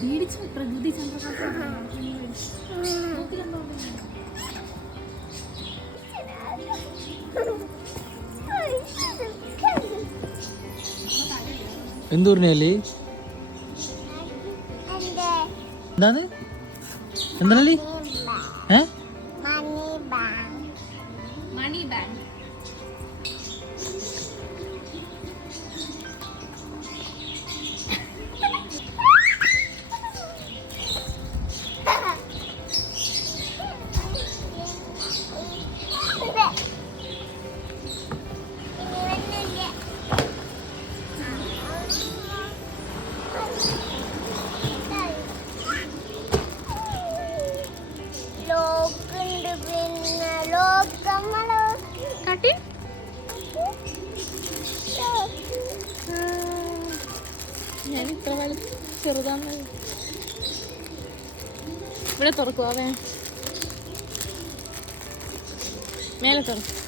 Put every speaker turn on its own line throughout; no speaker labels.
മേടിച്ചു പ്രകൃതി ചന്ദ്രകാന്ത
എന്ത് പറഞ്ഞല്ലേ
എന്റെ
എന്താണ്? എന്താണല്ലേ ഏ?
ഇവിടെ തുറക്കുവാവേ. മേലെ തുറക്കും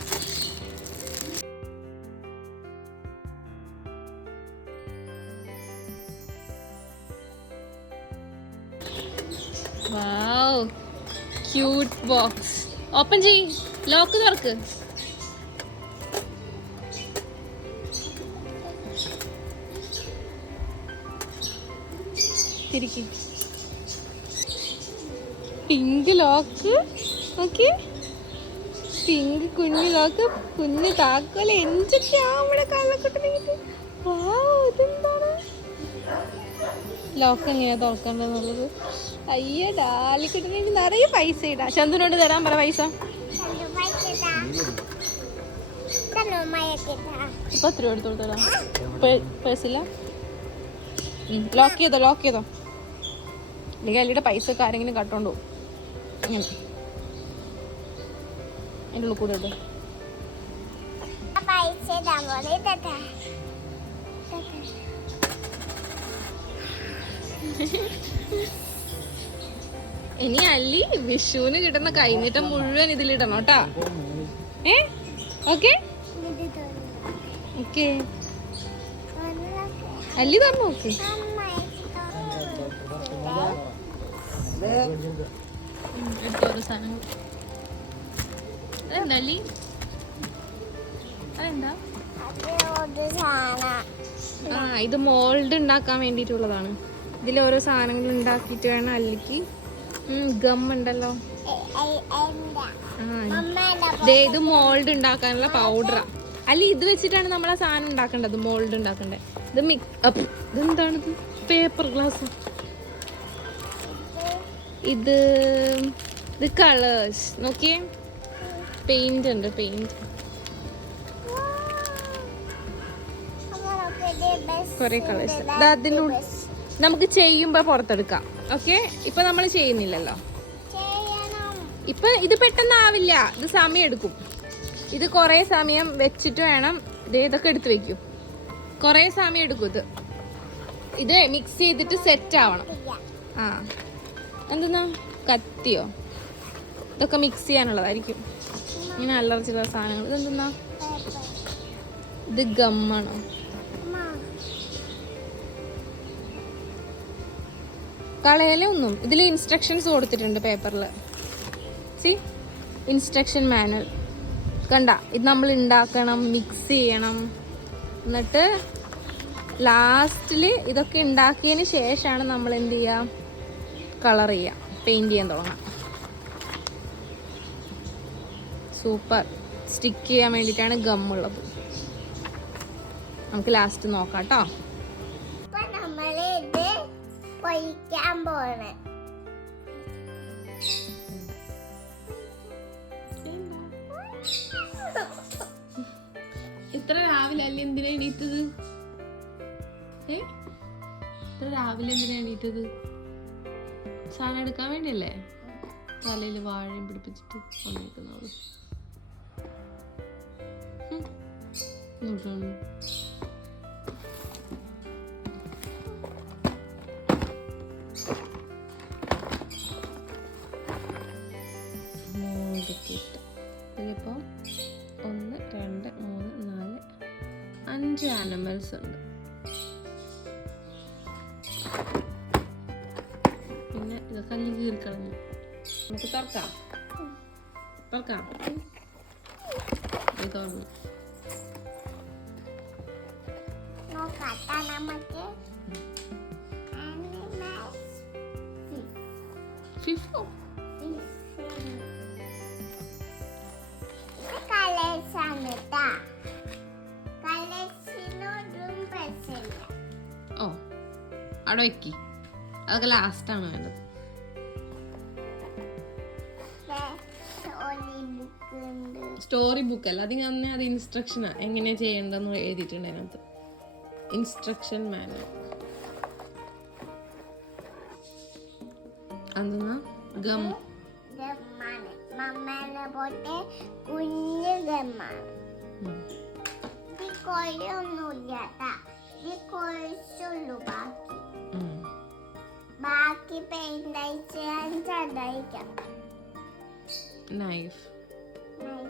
ക്യൂട്ട് ബോക്സ് ഓപ്പൺ ചെയ്. ലോക്ക് തുറക്ക്. തിരിക്ക്. പിങ്ക് ലോക്ക് ഓക്കെ പിങ്ക് കുഞ്ഞു ലോക്ക് കുഞ്ഞു താക്കോല എന്തൊക്കെയാ നമ്മുടെ വാ ഇതെന്താണ്? ലോക്ക് എങ്ങനെയാ തുറക്കേണ്ടതെന്നുള്ളത്? അയ്യ ഡാലിക്കുട്ടനെങ്കിൽ നിറയെ പൈസ ഇടാ. ചന്ദനോട് തരാൻ പറ പൈസ. ഇപ്പൊ എത്ര എടുത്തു കൊടുത്തടാ പേഴ്സില്ല ലോക്ക് ചെയ്തോ ലോക്ക് ചെയ്തോ? അല്ലെങ്കിൽ അല്ലിയുടെ പൈസ ഒക്കെ ആരെങ്കിലും കട്ടോണ്ടോ? ഇങ്ങനെ അതിന്റെ കൂടെ ഇനി അല്ലി വിഷുവിന് കിട്ടുന്ന കൈനീട്ടം മുഴുവൻ ഇതിലിടണം കേട്ടാ. ഏ? ഓക്കെ? ഓക്കെ. അല്ലി തന്നു? നോക്ക് അതെന്താ ആ ഇത് മോൾഡ് ഉണ്ടാക്കാൻ വേണ്ടിട്ടുള്ളതാണ് ഇതിൽ ഓരോ സാധനങ്ങൾ ഉണ്ടാക്കിയിട്ട് വേണം അല്ലിക്ക്. ഗം ഉണ്ടല്ലോ. ഇത് മോൾഡ് ഉണ്ടാക്കാനുള്ള പൗഡറാ അല്ല ഇത് വെച്ചിട്ടാണ് നമ്മൾ സാധനം ഉണ്ടാക്കേണ്ടത് മോൾഡ് ഉണ്ടാക്കേണ്ടത്. ഇത് മിക് ഇതെന്താണിത്? Paper glass. ഇത് ഇത് കളേഴ്സ് നോക്കിയേ. പെയിന്റ് ഉണ്ട് പെയിന്റ് കുറെ കളേഴ്സ് നമുക്ക് ചെയ്യുമ്പോൾ പുറത്തെടുക്കാം. ഓക്കെ ഇപ്പൊ നമ്മൾ ചെയ്യുന്നില്ലല്ലോ. ഇപ്പൊ ഇത് പെട്ടെന്നാവില്ല. ഇത് സമയം എടുക്കും ഇത് കുറേ സമയം വെച്ചിട്ട് വേണം ഇത് ഇതൊക്കെ എടുത്തു വെക്കും. കുറേ സമയം എടുക്കും ഇത്. ഇത് മിക്സ് ചെയ്തിട്ട് സെറ്റ് ആവണം. ആ. എന്തെന്നാ? കത്തിയോ? ഇതൊക്കെ മിക്സ് ചെയ്യാനുള്ളതായിരിക്കും. ഇങ്ങനെ അലർജിയുള്ള സാധനങ്ങൾ. ഇതെന്തെന്നാ? ഇത് ഗമ്മാണോ കളയലേ ഒന്നും ഇതിൽ ഇൻസ്ട്രക്ഷൻസ് കൊടുത്തിട്ടുണ്ട് പേപ്പറിൽ സി ഇൻസ്ട്രക്ഷൻ മാനുവൽ കണ്ട? ഇത് നമ്മൾ ഉണ്ടാക്കണം മിക്സ് ചെയ്യണം. എന്നിട്ട് ലാസ്റ്റിൽ ഇതൊക്കെ ഉണ്ടാക്കിയതിന് ശേഷമാണ് നമ്മൾ എന്ത് ചെയ്യുക കളർ ചെയ്യാം. പെയിന്റ് ചെയ്യാൻ തുടങ്ങാം. സൂപ്പർ. സ്റ്റിക്ക് ചെയ്യാൻ വേണ്ടിയിട്ടാണ് ഗമ്മുള്ളത് നമുക്ക് ലാസ്റ്റ് നോക്കാം കേട്ടോ.
ഇപ്പൊ നമ്മൾ ഇത് പൊയ്ക്കാൻ പോണേ.
ഇത്ര രാവിലെ അല്ലേ എന്തിനാ എണീറ്റത്? ഏ? ഇത്ര രാവിലെ എന്തിനാ എണീറ്റത്? സാധനം എടുക്കാൻ വേണ്ടിയല്ലേ തലയിൽ വാഴയും പിടിപ്പിച്ചിട്ട് വന്നേക്കുന്നവൾ ഉം. ഇങ്ങോട്ട് വന്ന്. മോൾഡൊക്കെ ഇട്ട് ഇതിലിപ്പോ ഒന്ന് രണ്ട് മൂന്ന് നാല് അഞ്ച് ആനിമൽസ് ഉണ്ട് നമുക്ക് തുറക്കാം തുറക്കാം ഇത് തുറന്നു
നോക്കാട്ടാ നമുക്ക് animals
ഫിഫോ ഓ അവിടെ വെക്കി അതൊക്കെ ലാസ്റ്റാണ് വേണ്ടത് സ്റ്റോറി ബുക്ക് അല്ല. അത് തന്നെ അത് ഇൻസ്ട്രക്ഷനാ എങ്ങനെ ചെയ്യേണ്ടതെന്ന് എഴുതിയിട്ടുണ്ട് അതിനകത്ത്. ഇൻസ്ട്രക്ഷൻ മാനുവൽ അതെന്നാ ഗം.
ഗമ്മാണ് മമ്മേനെ പോട്ടെ കുഞ്ഞ് ഗമ്മാണ്
ഉം.
ഈ കൊഴിച്ചുള്ളൂ ബാക്കി. ബാക്കി പെയിന്റ് അയച്ച് ഞാൻ ചതയിക്കാം
നൈഫ് ഉം,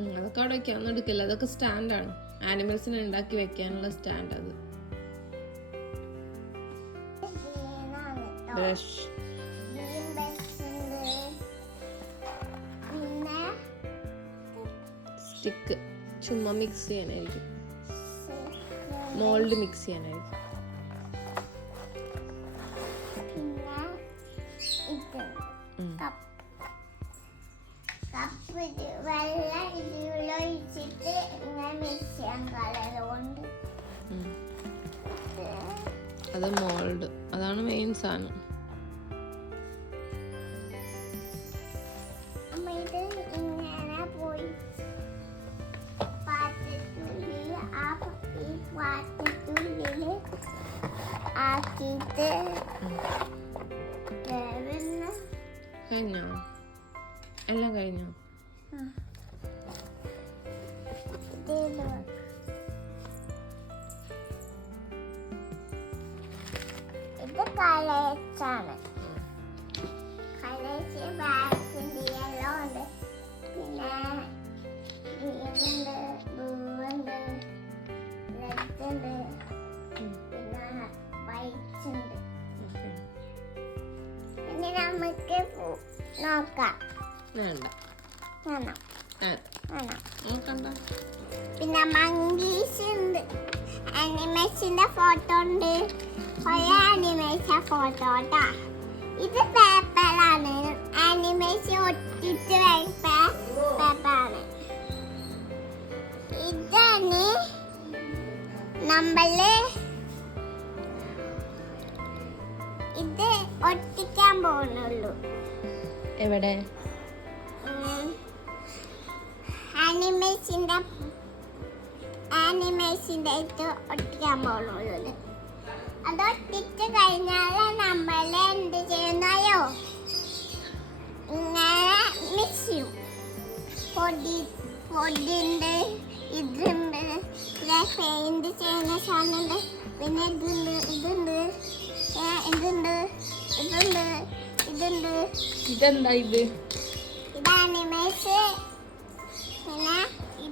അതൊക്കെ അവിടെ വെക്കാനൊന്നും എടുക്കില്ല. അതൊക്കെ സ്റ്റാൻഡാണ്. ആനിമൽസിനെ ഉണ്ടാക്കി വെക്കാനുള്ള സ്റ്റാൻഡ് അത്. Brush stick. ചുമ്മാ മിക്സ് ചെയ്യാനായിരിക്കും. മോൾഡ് മിക്സ് ചെയ്യാനായിരിക്കും.
വെള്ളം ഇതിലൊഴിച്ചിട്ട് ഇങ്ങനെ മിക്സ് ചെയ്യാൻ
അത് മോൾഡ് അതാണ് മെയിൻ സാധനം
ആക്കിയിട്ട്
കഴിഞ്ഞോ? എല്ലാം കഴിഞ്ഞോ.
ഇത് കളേഴ്സാണ് കളേഴ്സ് ബാക്കിന്റെ യെല്ലോ ഉണ്ട് പിന്നെ ഗ്രീൻ ഉണ്ട് ബ്ലൂ ഉണ്ട് റെഡ് ഉണ്ട് പിന്നെ വൈറ്റ് ഉണ്ട് പിന്നെ നമുക്ക് നോക്കാം.
വേണ്ട.
പിന്നെ മങ്കീസ് ഉണ്ട് അനിമേഷന്റെ ഫോട്ടോ ഉണ്ട് കുറേ അനിമേഷൻ ഫോട്ടോ കേട്ടാ ഇത് പേപ്പറാണ് അനിമേഷൻ ഒട്ടിച്ച് വെച്ച പേപ്പറാണ് ഇതാണ് നമ്മൾ ഇത് ഒട്ടിക്കാൻ പോകുന്നുള്ളൂ
എവിടെ?
ആനിമേഷന്റെ ആനിമേഷന്റെ ഇത് ഒട്ടിക്കാൻ പോകുന്നുള്ളത് അത് ഒട്ടിച്ച് കഴിഞ്ഞാൽ നമ്മൾ എന്ത് ചെയ്യുന്നോ ഇങ്ങനെ മിക്സ് ചെയ്യും പൊടി പൊടിയുണ്ട് ഇതുണ്ട്. പെയിന്റ് ചെയ്യുന്ന സാധനമുണ്ട് പിന്നെ ഇതുണ്ട് ഇതുണ്ട്. ഇതുണ്ട് ഇതുണ്ട് ഇതുണ്ട്.
ഇതെന്താ ഇത്?
ഇതാണ് പിന്നെ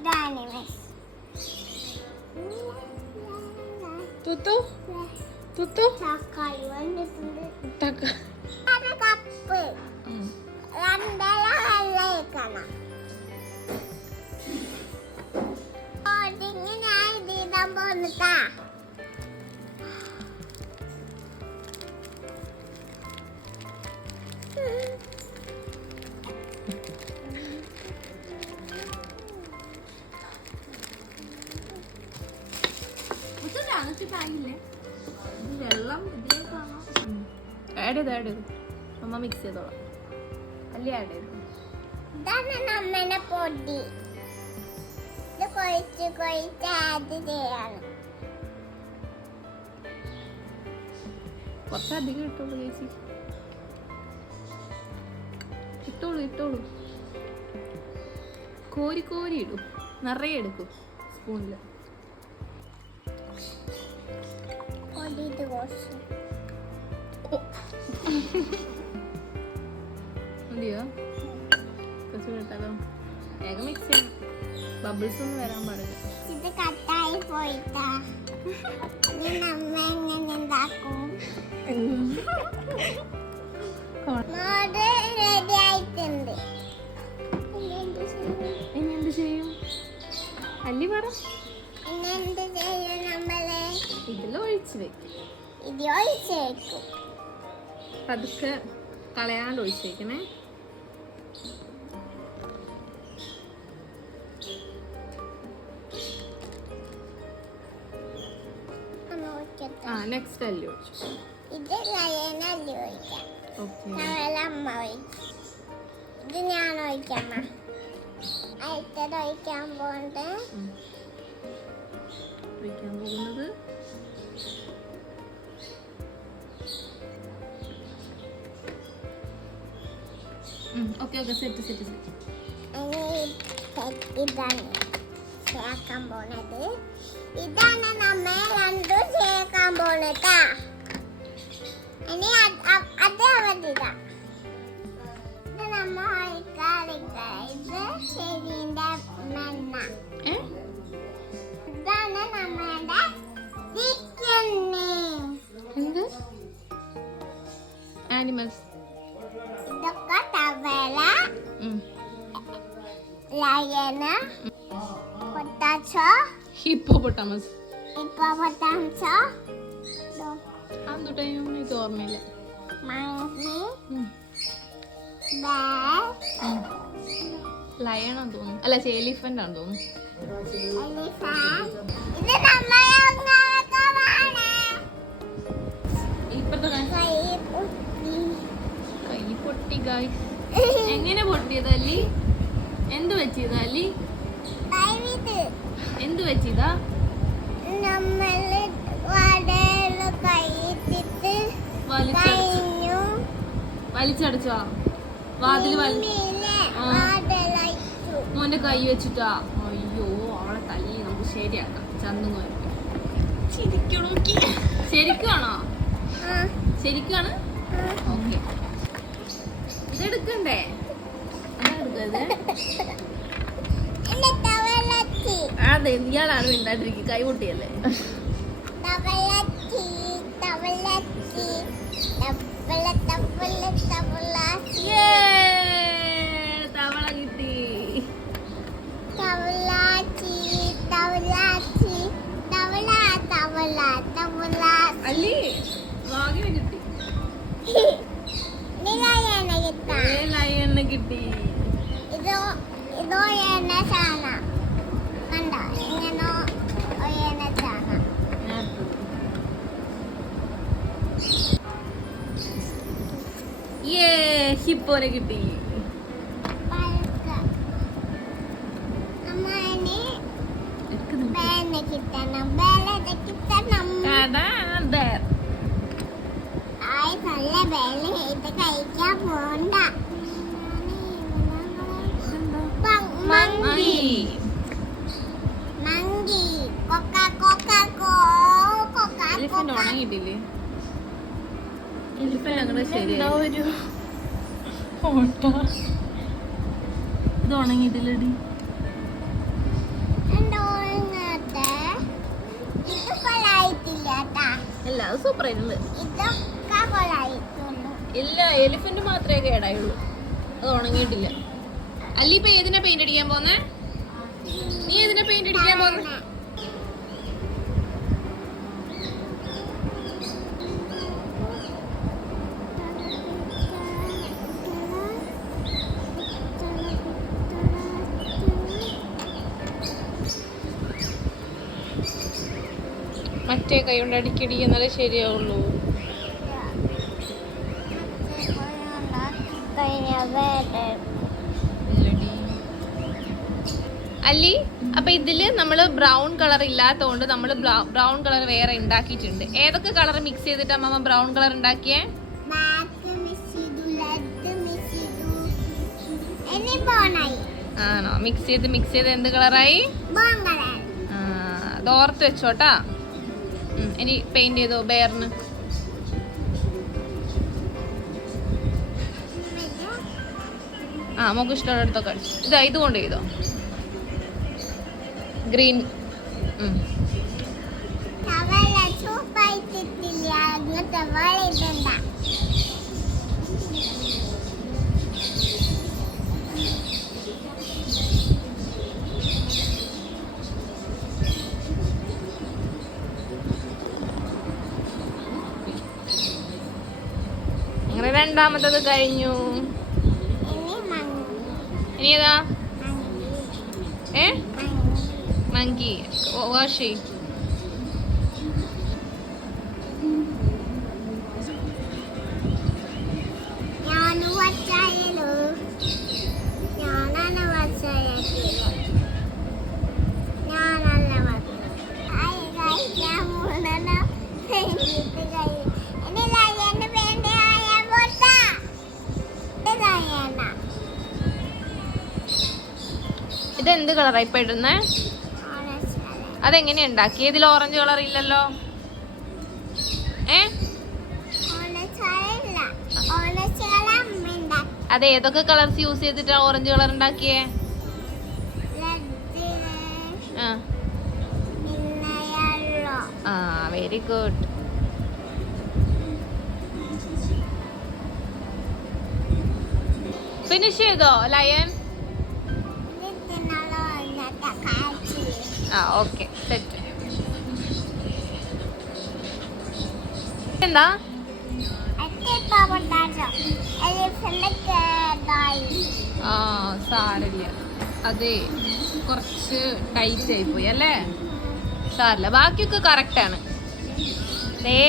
Dah
ni mas.
Tutu? Tutu?
Takal
Ada kapu. Rambala halai kana. Oh dingin di
dalam. Add ചെയ്തു അമ്മ മിക്സ് ചെയ്തോളാം. അല്ലേ ആഡ് ചെയ്തു
പൊടി. ഇത് കൊഴിച്ച് കൊഴിച്ച് ആഡ് ചെയ്യണം.
കുറച്ചധികം ഇട്ടോളൂ ചേച്ചി. ഇട്ടോളൂ ഇട്ടോളൂ. കോരി കോരി ഇടും. നിറയെ എടുക്കും സ്പൂണിൽ
പൊടി കുറച്ച്
മതിയോ കുറച്ച് കേട്ടാലോ വേഗം മിക്സ് ചെയ്യും. ബബിൾസ് ഒന്നും വരാൻ പാടില്ല.
ഇത് കട്ടായി പോയിട്ടാ. നമ്മ എങ്ങനെ ഉണ്ടാക്കും റെഡി ആയിട്ടുണ്ട്. ഇനി എന്ത് ചെയ്യും?
അല്ലി പറ ഇതിൽ ഒഴിച്ച് വെക്കും.
ഇത് ഒഴിച്ചേക്കും
പതുക്കെ കളയാണ്ട്
ഒഴിച്ചേക്കണേ
ആ നെക്സ്റ്റ് അല്ലി ഒഴിച്ചു.
ഇത് ലയനല്ലി ഒഴിക്കാം.
ഓക്കെ
നമ്മളെ അമ്മ ഒഴിക്കും. ഇത് ഞാൻ അടുത്തത് ഒഴിക്കാൻ
പോകുന്നത് okay okay. Set set set.
ഇതാണ്. ചേർക്കാൻ പോണത്. ഇതാണ് നമ്മ രണ്ടും ചേർക്കാൻ പോണട്ടാ ഇനി അത് അവധിതാ. ഇത് നമ്മ ഇത്. ശരീന്റെ മെണ്ണ. ഇതാണ് നമ്മളുടെ
ആനിമൽസ്
ലയന. പൊട്ടാച്ചോ?
ഹിപ്പോപ്പൊട്ടാമസ്.
പൊട്ടാച്ചോ
അന്തുട്ടയും എനിക്ക് ഓർമ്മയില്ല.
മങ്കി
ഉം.
ബേർ
ലയണാന്ന് തോന്നുന്നു. അല്ല എലിഫന്റ് ആണെന്ന് തോന്നുന്നു.
elephant. ഇത് നമ്മളെ
ഇപ്പഴത്തെ
കൈ കുത്തി
കൈ പൊട്ടി ഗായ്സ് എങ്ങനെ പൊട്ടിയത് അല്ലി എന്ത് വെച്ചത് അല്ലി എന്ത്
കൈത്തിട്ട്
വലിച്ചടച്ചു.
വാതിൽ.
മോന്റെ കൈ വെച്ചിട്ടാ. അയ്യോ അവളെ തല്ലി നമുക്ക് ശരിയാക്കാം. ചന്തു ശരിക്കാണോ ശരിക്കാണ്. ഓക്കെ. ഇതെടുക്കണ്ടേ? അതെ ഇയാളാണ് മിണ്ടാണ്ടിരിക്കുക. കൈ പൊട്ടിയല്ലേ?
തവള
അല്ലി? കിട്ടാ. ഹിപ്പോനെ കിട്ടി
പഴുക്ക അമ്മ ഇനി
എടുക്കുന്നുണ്ട്.
ബേന കിട്ടണം ബേല കിട്ടണം
ടാടാ, there.
ആയി നല്ല ബേല ഇത് കഴിക്കാൻ പോണ്ട മങ്കി മങ്കി കൊക്ക കൊക്ക കോ കൊക്ക
എലിഫന്റ് ഉണങ്ങിയിട്ടില്ലേ എലിഫന്റ് അങ്ങോട്ട് ശരിയായി ഇത് ഉണങ്ങിയിട്ടില്ലടി. അല്ല അത് സൂപ്പർ ആയിട്ടുണ്ട് ഇല്ല എലിഫന്റ് മാത്രമേ കേടായുള്ളൂ അത് ഉണങ്ങിയിട്ടില്ല. അല്ല ഇപ്പൊ ഏതിനാ പെയിന്റ് അടിക്കാൻ പോന്നെ? നീ ഏതിനാ പെയിന്റ് അടിക്കാൻ പോന്നെ? മറ്റേ കൈ കൊണ്ട് അടിക്കടി എന്നാലേ ശരിയാവുള്ളൂ. അല്ലി അപ്പൊ ഇതിൽ നമ്മൾ ബ്രൗൺ കളർ ഇല്ലാത്തതുകൊണ്ട് നമ്മൾ ബ്രൗൺ കളർ വേറെ ഉണ്ടാക്കിയിട്ടുണ്ട് ഏതൊക്കെ കളർ മിക്സ് ചെയ്തിട്ടാ അമ്മ ബ്രൗൺ കളർ ഉണ്ടാക്കിയേ ആണോ? മിക്സ് ചെയ്ത് മിക്സ് ചെയ്ത് എന്ത് കളറായി?
ബ്രൗൺ
അത് ഓർത്ത് വെച്ചോട്ടാ. ഇനി പെയിന്റ് ചെയ്തോ ബെയറിന് ആ നമുക്ക് ഇഷ്ടമുള്ള അടുത്തൊക്കെ അടിച്ചു ഇതാ ഇതുകൊണ്ട് ചെയ്തോ? ഗ്രീൻ
തവള സൂപ്പായിട്ടില്ല തവള
ഇടണ്ട. രണ്ടാമത്തത് കഴിഞ്ഞു.
ഇനി
ഏതാ ഏ?
മങ്കി.
മങ്കി വാഷി ഇതെന്ത് കളറാ ഇപ്പൊ അതെങ്ങനെയാ ഉണ്ടാക്കി ഇതിൽ ഓറഞ്ച് കളർ ഇല്ലല്ലോ. അത് ഏതൊക്കെ കളർസ് യൂസ് ചെയ്തിട്ടാ ഓറഞ്ച് കളർ ഉണ്ടാക്കിയേ? ആ. വെരി ഗുഡ് ഫിനിഷ് ചെയ്തോ ലയൻ ഓക്കെ. സെറ്റ്. എന്താ? ആ സാരില്ല. അതെ കുറച്ച് ടൈറ്റ് ആയി പോയി അല്ലേ? സാരില്ല. ബാക്കിയൊക്കെ കറക്റ്റ് ആണ്. ദേ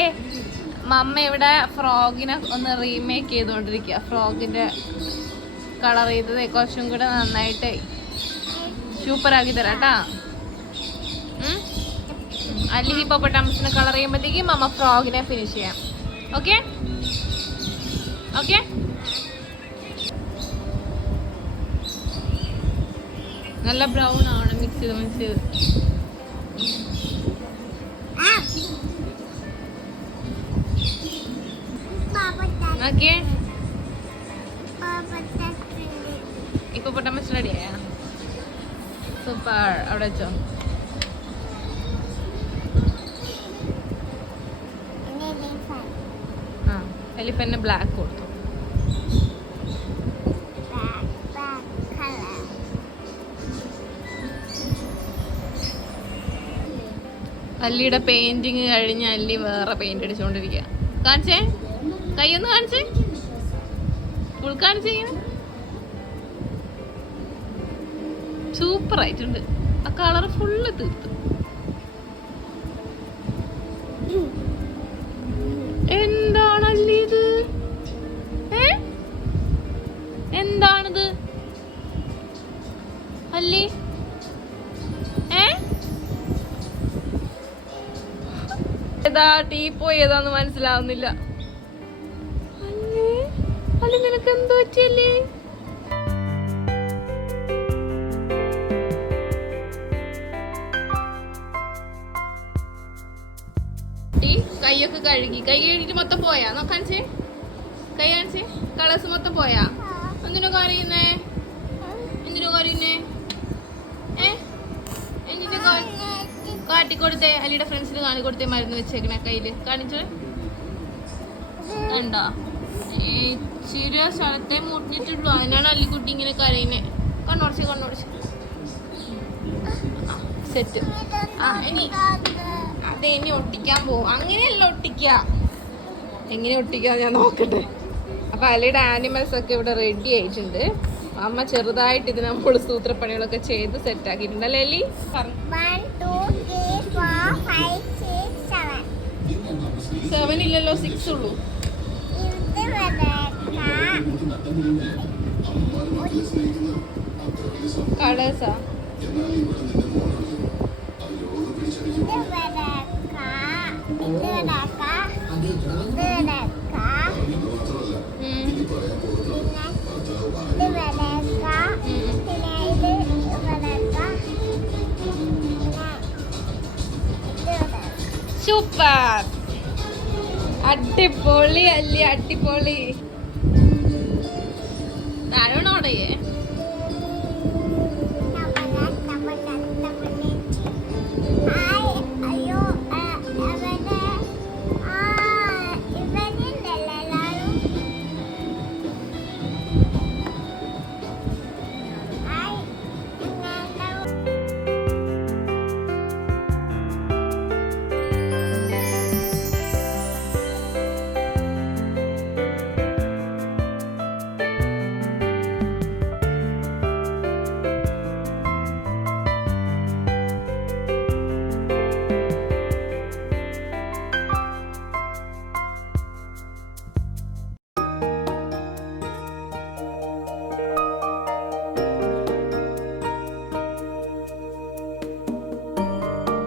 മമ്മ ഇവിടെ ഫ്രോഗിനെ ഒന്ന് റീമേക്ക് ചെയ്തുകൊണ്ടിരിക്കുക ഫ്രോഗിന്റെ കളർ ചെയ്തത് കുറച്ചും കൂടെ നന്നായിട്ട് സൂപ്പർ ആക്കി തരാം കേട്ടാ. അല്ലി ഹിപ്പോപ്പൊട്ടാമസിനെ കളർ ചെയ്യുമ്പോഴത്തേക്കും മമ്മ ഫ്രോഗിനെ ഫിനിഷ് ചെയ്യാം. ഓക്കെ ഓക്കെ നല്ല ബ്രൗൺ ആണ് മിക്സ് ചെയ്ത് മിക്സ് ചെയ്ത്. ഓക്കെ ഇപ്പൊ പൊട്ടാമസ് റെഡിയായ സൂപ്പർ അവിടെ വെച്ചോ
ഇനി എലിഫന്റ്
എലിഫന്റിന് ബ്ലാക്ക് കൊടുത്തു. അല്ലിയുടെ പെയിന്റിങ് കഴിഞ്ഞ് അല്ലി വേറെ പെയിന്റ് അടിച്ചുകൊണ്ടിരിക്കുക കാണിച്ചേ? കൈയൊന്ന് കാണിച്ചേ? ഫുൾ കാണിച്ചേ സൂപ്പർ ആയിട്ടുണ്ട്. ആ കളർ ഫുള്ള് തീർത്തു. അല്ലി ഏ? ഏതാ ടീ പോയി ഏതാന്ന് മനസ്സിലാവുന്നില്ല. അല്ലേ നിനക്ക് എന്തോ പറ്റിയല്ലേ? കൈയൊക്കെ കഴുകി. കൈ കഴുകിട്ട് മൊത്തം പോയാ? നോക്കാണിച്ചേ കൈ കാണിച്ചേ. കളേഴ്സ് മൊത്തം പോയാ? എന്തിനോ കരയുന്നേ കാട്ടിക്കൊടുത്തേ അലിയുടെ ഫ്രണ്ട്സിന് കാണി കൊടുത്തേ മരുന്ന് വെച്ചേക്കണ കയ്യിൽ. കാണിച്ചോ? കണ്ടോ? ഇച്ചിരി സ്ഥലത്തെ മുറിഞ്ഞിട്ടുള്ളൂ. അതിനാണ് അല്ലിക്കുട്ടി ഇങ്ങനെ കരയുന്നേ. കണ്ണുടച്ച് കണ്ണുടച്ച് സെറ്റ് ആ ഇനി. അതെ ഇനി ഒട്ടിക്കാൻ പോവും. അങ്ങനെയല്ല ഒട്ടിക്ക എങ്ങനെ ഒട്ടിക്ക ഞാൻ നോക്കട്ടെ. അപ്പൊ അലിയുടെ ആനിമൽസ് ഒക്കെ ഇവിടെ റെഡി ആയിട്ടുണ്ട്. അമ്മ ചെറുതായിട്ട് ഇത് നമ്മൾ സൂത്രപ്പണികളൊക്കെ ചെയ്ത് സെറ്റ് ആക്കിയിട്ടുണ്ട്. അല്ലേ എലി പറഞ്ഞു സെവൻ ഇല്ലല്ലോ സിക്സ് ഉള്ളൂ. കളേഴ്സാ സൂപ്പർ അടിപൊളി അല്ലേ അടിപൊളി. താഴോണോടയേ